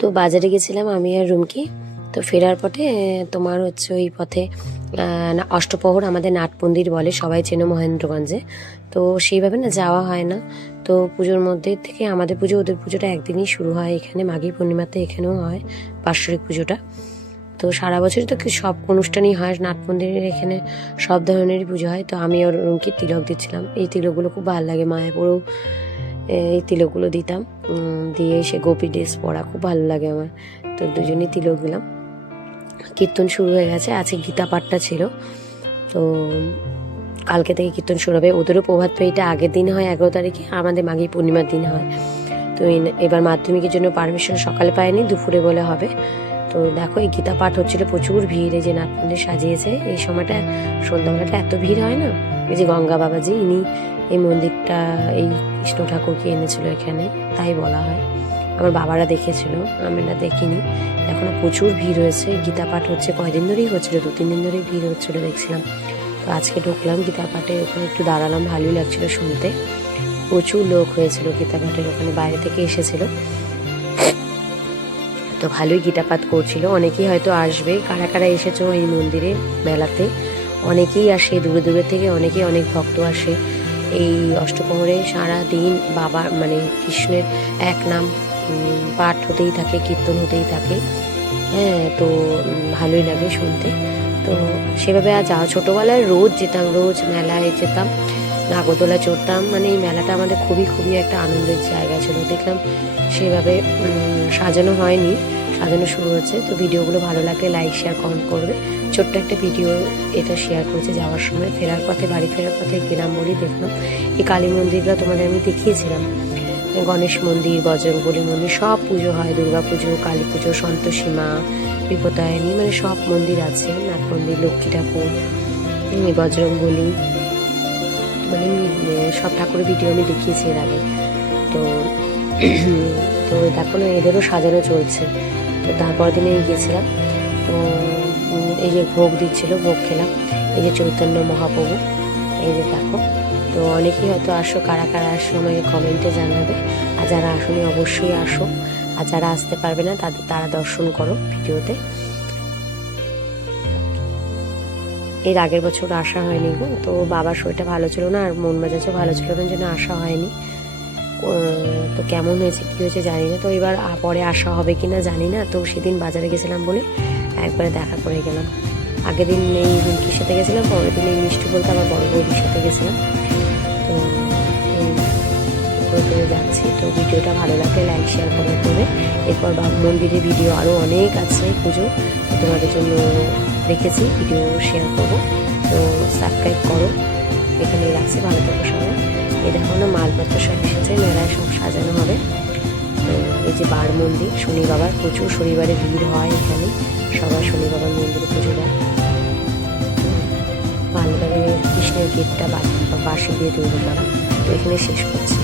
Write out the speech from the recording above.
তো বাজারে গেছিলাম আমি আর রুমকি। তো ফেরার পথে তোমার হচ্ছে ওই পথে অষ্টপ্রহর আমাদের নাট মন্দির বলে, সবাই চেনো মহেন্দ্রগঞ্জে। তো সেইভাবে না যাওয়া হয় না। তো পুজোর মধ্যে থেকে আমাদের পুজো, ওদের পুজোটা একদিনই শুরু হয় এখানে, মাঘী পূর্ণিমাতে এখানেও হয় বাৎসরিক পুজোটা। তো সারা বছরই তো সব অনুষ্ঠানই হয় নাট মন্দিরের এখানে সব ধরনেরই পুজো হয়। তো আমি ওর রুমকে তিলক দিচ্ছিলাম। এই তিলকগুলো খুব ভালো লাগে মায়ের পরেও এই তিলকগুলো দিতাম। দিয়ে সে গোপী ড্রেস পরা, খুব ভালো লাগে আমার। তো দুজনেই তিলক দিলাম। কীর্তন শুরু হয়ে গেছে, আজকে গীতা পাঠটা ছিল। তো কালকে থেকে কীর্তন শুরু হবে। ওদেরও প্রভাত পেয়েটা আগের দিন হয়, এগারো তারিখে। আমাদের মাঘী পূর্ণিমার দিন হয়। তো এবার মাধ্যমিকের জন্য পারমিশন সকালে পায়নি দুপুরে বলে হবে। তো দেখো, এই গীতা পাঠ হচ্ছিল প্রচুর ভিড়। যে নাট সাজিয়েছে, এই সময়টা সন্ধ্যাবেলাটা এত ভিড় হয় না? এই যে গঙ্গা বাবাজি, ইনি এই মন্দিরটা, এই কৃষ্ণ ঠাকুরকে এনেছিল এখানে, তাই বলা হয়। আমার বাবারা দেখেছিল, আমরা দেখিনি। এখন প্রচুর ভিড় হয়েছে। গীতা পাঠ হচ্ছে কয়দিন ধরেই হচ্ছিল, দু, তিন দিন ধরেই ভিড় হচ্ছিল দেখছিলাম। তো আজকে ঢুকলাম গীতা পাঠে ওখানে একটু দাঁড়ালাম, ভালোই লাগছিল শুনতে। প্রচুর লোক হয়েছিল গীতা পাঠের ওখানে, বাইরে থেকে এসেছিল। তো ভালোই গীতাপাঠ করছিল। অনেকেই হয়তো আসবে। কারা কারা এসেছ এই মন্দিরে, মেলাতে? অনেকেই আসে, দূরে দূরে থেকে, অনেকেই অনেক ভক্ত আসে। এই অষ্টপ্রহরে সারা দিন বাবা মানে কৃষ্ণের এক নাম পাঠ হতেই থাকে, কীর্তন হতেই থাকে। হ্যাঁ তো ভালোই লাগে শুনতে। তো সেভাবে আর যাওয়া ছোটোবেলায় রোজ যেতাম, রোজ মেলায় যেতাম। নাগরদোলা চড়তাম। মানে এই মেলাটা আমাদের খুবই খুবই একটা আনন্দের জায়গা ছিল। দেখলাম সেভাবে সাজানো হয়নি, সাজানো শুরু হচ্ছে। তো ভিডিওগুলো ভালো লাগলে লাইক শেয়ার কমেন্ট করবে। ছোট্ট একটা ভিডিও এটা শেয়ার করেছে যাওয়ার সময়। ফেরার পথে, বাড়ি ফেরার পথে গেলাম বলি দেখলাম, এই কালী মন্দিরগুলো তোমাদের আমি দেখিয়েছিলাম। গণেশ মন্দির, বজরংবলী মন্দির, সব পুজো হয়, দুর্গা পুজো, কালী পুজো সন্তোষীমা বিপদায়নী মানে সব মন্দির আছে। নাট মন্দির লক্ষ্মী ঠাকুর বজরংবলী মানে সব ঠাকুরের ভিডিও আমি দেখিয়েছি এর আগে। তো তো দেখো না এদেরও সাজানো চলছে। তো তারপর দিনে গিয়েছিলাম। তো এই যে ভোগ দিচ্ছিল, ভোগ খেলাম। এই যে চৈতন্য মহাপ্রভু, এই যে দেখো। তো অনেকেই হয়তো আসো, কারা কারা আসো, আমাকে কমেন্টে জানাবে। আর যারা আসনি, অবশ্যই আসো। আর যারা আসতে পারবে না, তাদের, তারা দর্শন করো ভিডিওতে। এর আগের বছর আসা হয়নি গো। তো বাবার শরীরটা ভালো ছিল না আর মন মেজাজও ভালো ছিল না জন্য আসা হয়নি। তো কেমন হয়েছে, কী হয়েছে জানি না। তো এবার পরে আসা হবে কি না জানি না। তো সেদিন বাজারে গেছিলাম বলে একবারে দেখা করে গেলাম। আগের দিন এই রিঙ্কির সাথে গেছিলাম, পরের দিন এই মিষ্টি বলতে আমার বড় বৌদির সাথে গেছিলাম। তো যাচ্ছি। তো ভিডিওটা ভালো লাগলে লাইক শেয়ার কমেন্ট করবে। এরপর বাম মন্দিরের ভিডিও আরও অনেক আছে পুজো। তোমাদের জন্য রেখেছি ভিডিও শেয়ার করব। তো সাবস্ক্রাইব করো। এখানে রাখছি, ভালো থাকো সবাই। এই দেখো না, মালপত্র সব এসেছে, মেলায় সব সাজানো হবে। তো এই যে বার মন্দির শনি বাবার প্রচুর শনিবারে ভিড় হয় এখানে। সবার শনি বাবার মন্দিরে পুজো দেয়। ভালোভাবে কৃষ্ণের গেটটা বাঁশি দিয়ে তৈরি করা। তো এখানে শেষ করছি।